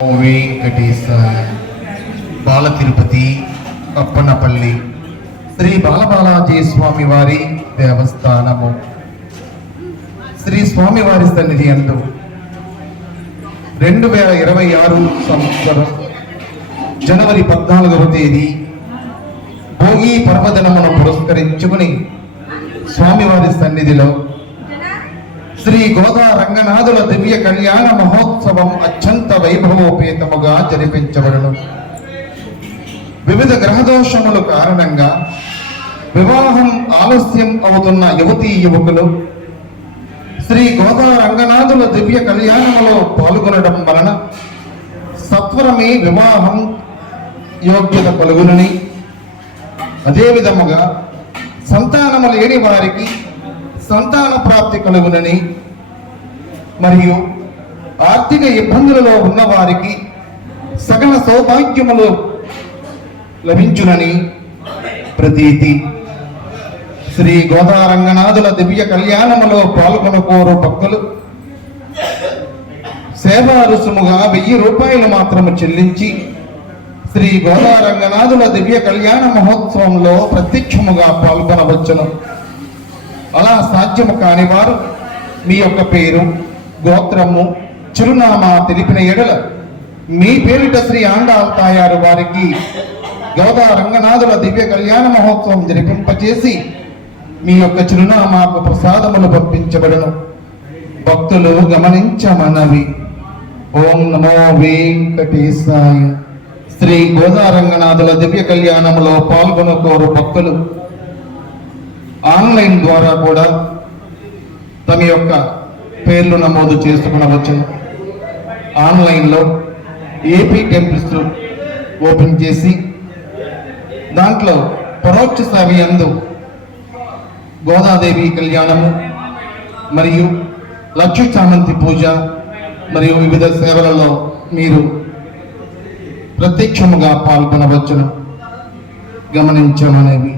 వెంకటేశాయ. బాల తిరుపతి అప్పనపల్లి శ్రీ బాలబాలాజీ స్వామి వారి దేవస్థానము. శ్రీ స్వామివారి సన్నిధి అందు 2026 సంవత్సరం జనవరి 14వ తేదీ భోగి పర్వదినమును పురస్కరించుకుని స్వామివారి సన్నిధిలో శ్రీ గోదా రంగనాథుల దివ్య కళ్యాణ మహోత్సవం అత్యంత వైభవోపేతముగా జరిపించబడును. వివిధ గ్రహదోషముల కారణంగా వివాహం ఆలస్యం అవుతున్న యువతీ యువకులు శ్రీ గోదా రంగనాథుల దివ్య కళ్యాణములో పాల్గొనడం వలన సత్వరమే వివాహం యోగ్యత కలుగునని, అదేవిధముగా సంతానము లేని వారికి సంతాన ప్రాప్తి కలుగునని, మరియు ఆర్థిక ఇబ్బందులలో ఉన్నవారికి సకల సౌభాగ్యములు లభించునని ప్రతీతి. శ్రీ గోదా రంగనాథుల దివ్య కళ్యాణములో పాల్గొనకోరు భక్తులు సేవా రుసుముగా 1000 రూపాయలు మాత్రము చెల్లించి శ్రీ గోదా రంగనాథుల దివ్య కళ్యాణ మహోత్సవంలో ప్రత్యక్షముగా పాల్గొనవచ్చును. అలా సాధ్యము కాని వారు మీ యొక్క పేరు, గోత్రము, చిరునామా తెలిపిన ఎడల మీ పేరిట శ్రీ ఆండాల్ తాయారు వారికి గోదా రంగనాథుల దివ్య కళ్యాణ మహోత్సవం జరిపింపచేసి మీ యొక్క చిరునామాకు ప్రసాదములు పంపించబడను. భక్తులు గమనించమనవి. ఓం నమో వెంకటేశాయ. శ్రీ గోదా రంగనాథుల దివ్య కళ్యాణములో పాల్గొనకోరు భక్తులు ఆన్లైన్ ద్వారా కూడా తమ యొక్క పేర్లు నమోదు చేసుకునవచ్చు. ఆన్లైన్లో ఏపీ టెంపుల్స్ ఓపెన్ చేసి దాంట్లో పరోక్ష సేవ యందు గోదాదేవి కళ్యాణము మరియు లక్ష్మీ చామంతి పూజ మరియు వివిధ సేవలలో మీరు ప్రత్యక్షముగా పాల్గొనవచ్చును. గమనించమనేవి.